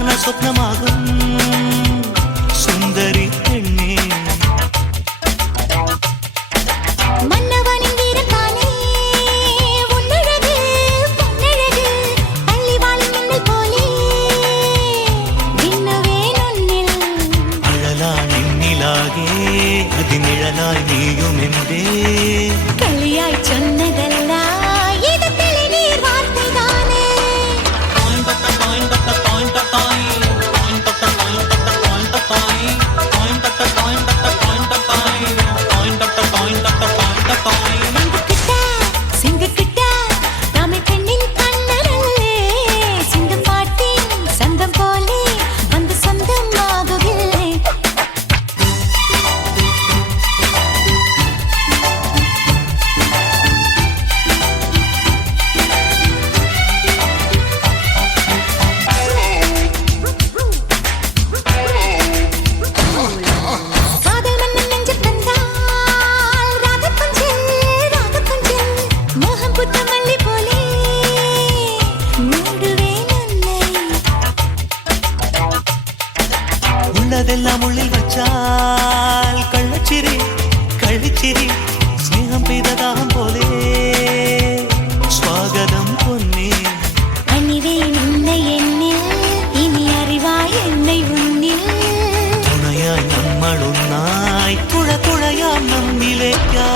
സുവർണ സ്വപ്നമാകും സുന്ദരി പെണ്ണേ അതിനിഴലായി നീയുമെന്തേ കളിയായി ചൊന്നതല്ല ഇത് തെളിനീർ വാർത്തതാനേ സിംഗക്കിട്ട രാമ പെണ്ണിൻ കണ്ണനല്ലേ സിംഗം പാട്ടി സ്വന്തം പോലെ വന്ന് സ്വന്തമാകുകില്ലേ ഉള്ളതെല്ലാം ഉള്ളിൽ വച്ചാൽ കള്ളച്ചിരി കളിച്ചിരി സ്നേഹം പെയ്തതാഹം പോലെ സ്വാഗതം പൊന്നേ അണിവേ നിന്നെ എന്നിൽ ഇനി അറിവായി എന്നെ ഉന്നിൽ തുണയായി നമ്മളൊന്നായി തുഴയാം നമ്മിലേക്കാ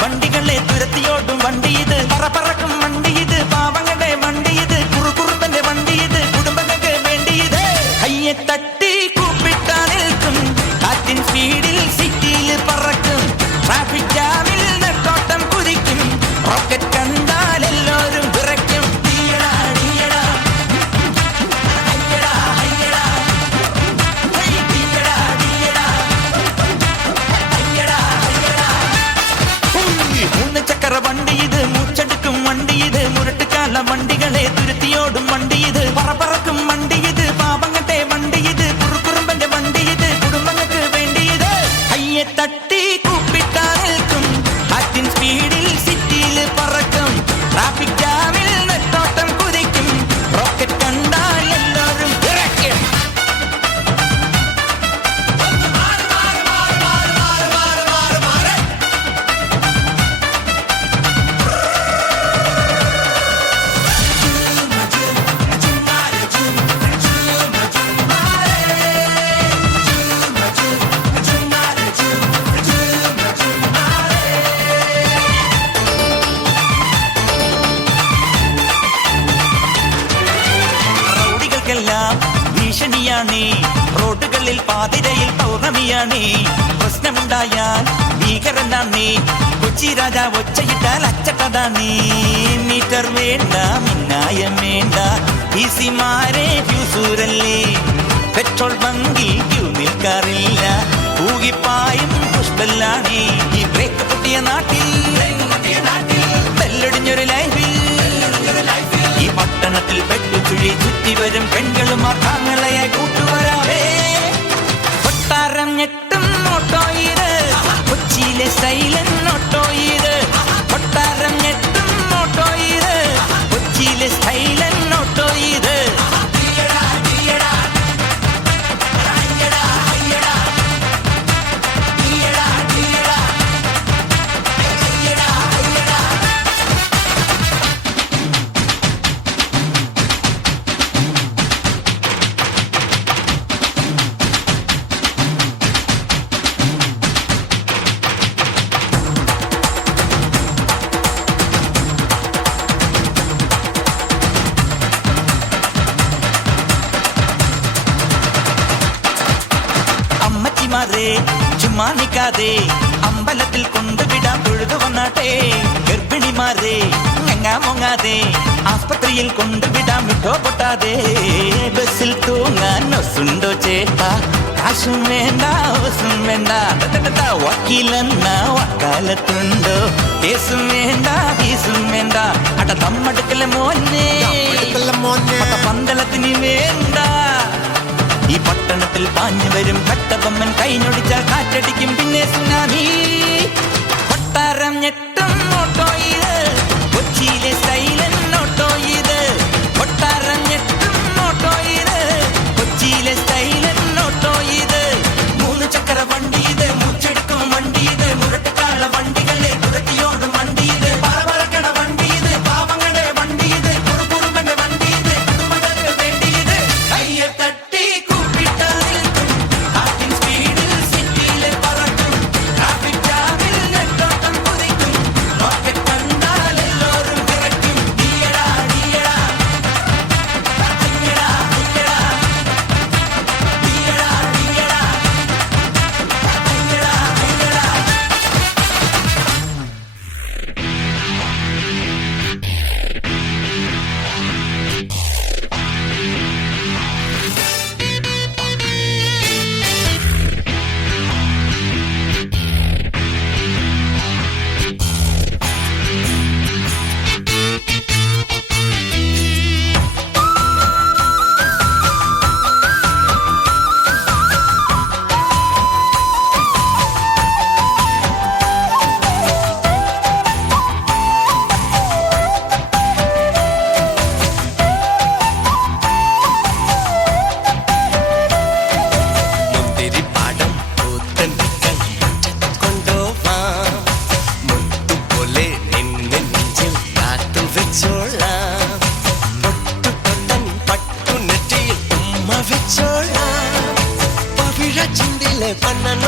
വണ്ടികളെ തുരത്തിയോടും വണ്ടി ഇത് പറക്കും വണ്ടി ഇത് പാവങ്ങളുടെ വണ്ടി ഇത് കുറുകുറുമ്പന്റെ വണ്ടി ഇത് കുടുംബങ്ങൾക്ക് വേണ്ടി ഇത് കയ്യെ തട്ടി കൂപ്പിട്ടാ നിൽക്കും കാറ്റിൻ സ്പീഡിൽ സിറ്റിയിൽ പറക്കും ട്രാഫിക് ജാമിൽ നെട്ടോട്ടം കുതിക്കും റോക്കറ്റ് കണ്ടാൽ എല്ലാവരും വിറയ്ക്കും വണ്ടി ഇത് മൂച്ചെടുക്കും വണ്ടി ഇത് മുരട്ടുകാല വണ്ടികളെ തുരുത്തിയോടും വണ്ടി ഇത് പറക്കും വണ്ടി ഇത് പാപങ്ങട്ടെ വണ്ടി ഇത് കുറുകുറുമ്പന്റെ വണ്ടി ഇത് കുടുംബങ്ങൾക്ക് വേണ്ടി ഇത് കയ്യെ തട്ടി കൂപ്പിട്ടാ നിൽക്കും കാറ്റിൻ സ്പീഡിൽ സിറ്റിയിൽ പറക്കും ട്രാഫിക് ജാമിൽ നെട്ടോട്ടം കുതിക്കും റോക്കറ്റ് കണ്ടാൽ എല്ലാവരും വിറയ്ക്കും ഭീഷണിയാണേ റോഡുകളിൽ പാതിരയിൽ പൗർണമിയാണേ പ്രശ്നമുണ്ടായാൽ ഭീകരനാണേ കൊച്ചി രാജ ഒച്ചയിട്ടാൽ അച്ചട്ടതാണേ മീറ്റർ വേണ്ട മിന്നായം വേണ്ട ഈസിമാരെ ഫ്യൂസൂരല്ലേ പെട്രോൾ ബങ്കിൽ ക്യൂ നിൽക്കാറില്ല പൂകിപ്പായും പുഷ്പല്ലാണേ ഈ ബ്രേക്ക് പൊട്ടിയ നാട്ടിൽ ബെല്ലടിഞ്ഞൊരു ലൈഫിൽ ഈ പട്ടണത്തിൽ പെട്ടുചുഴി ചുറ്റി വരും പെൺകളും അർത്ഥങ്ങളെ കൂട്ടുവരാവേ കൊട്ടാരം ഞെട്ടും ഓട്ടോ ഇത് കൊച്ചിയിലെ സൈലൻ ഓട്ടോ ഇത് കൊട്ടാരം ഞെട്ടും ഓട്ടോ ഇത് കൊച്ചിയിലെ സൈലൻ ഓട്ടോ ഇത് ചുമ്മാ നിൽക്കാതെ അമ്പലത്തിൽ കൊണ്ടുവിടാൻ തൊഴുതു വന്നാട്ടെ ഗർഭിണിമാരെ മുങ്ങാതെ ആസ്പത്രിയിൽ കൊണ്ടുവിടാൻ വിട്ടോ പൊട്ടാതെ ബസ്സിൽ തൂങ്ങാൻ ഒസുണ്ടോ ചേട്ടാ കാശും വേണ്ട ഓസും വേണ്ട വക്കീലെന്ന വക്കാലത്തുണ്ടോ കേസും വേണ്ട ഫീസും വേണ്ട അട തമ്മടുക്കല മോനെ പന്തളത്തിന് വേണ്ട ഈ പട്ടണത്തിൽ പാഞ്ഞു വരും കട്ടബൊമ്മൻ കൈനൊടിച്ചാൽ കാറ്റടിക്കും പിന്നെ സുനാമി കൊട്ടാരം ഞെട്ടും ഓട്ടോ ഇത് കൊച്ചിയിലെ സ്റ്റൈലൻ ഓട്ടോ ഇത് കൊട്ടാരം ഞെട്ടും ഓട്ടോ ഇത് കൊച്ചിയിലെ സ്റ്റൈലൻ ഓട്ടോ ഇത് 3 ചക്ര വണ്ടി ഇത് മുച്ചെടുക്കും വണ്ടി ഇത് മുരട്ടുകാല വണ്ടികളെ തുരത്തിയോടും വണ്ടി ഇത് പറവറക്കണ വണ്ടി ഇത് പാവങ്ങളുടെ വണ്ടി ഇത് കുറുകുറുമ്പന്റെ വണ്ടി ഇത് കുടുംബങ്ങൾക്ക് വേണ്ടി ഇത് കയ്യെ തട്ടി കൂപ്പിട്ടാ നിൽക്കും കാറ്റിൻ സ്പീഡിൽ സിറ്റിയിലെ പറക്കും ട്രാഫിക് ജാമിൽ നെട്ടോട്ടം കുതിക്കും റോക്കറ്റ് കണ്ടാൽ എല്ലാവരും വിറയ്ക്കും ഡീയടാ ഡീയടാ അയ്യടാ അയ്യടാ ഡീയടാ ഡീയടാ അയ്യടാ അയ്യടാ മുന്തിരിപ്പാടം പൂത്ത നിൽക്കാൻ കൊണ്ടുപോവാം മുത്തുപോലെ നിന്നെ നെഞ്ചിൽ കാത്തു വെച്ചോളാം പൊട്ടുപൊട്ടൻ പട്ടുനെറ്റിയിൽ ഉമ്മ വെച്ചോളാം പവിഴ ചിന്തിലെ പണ്ണനോ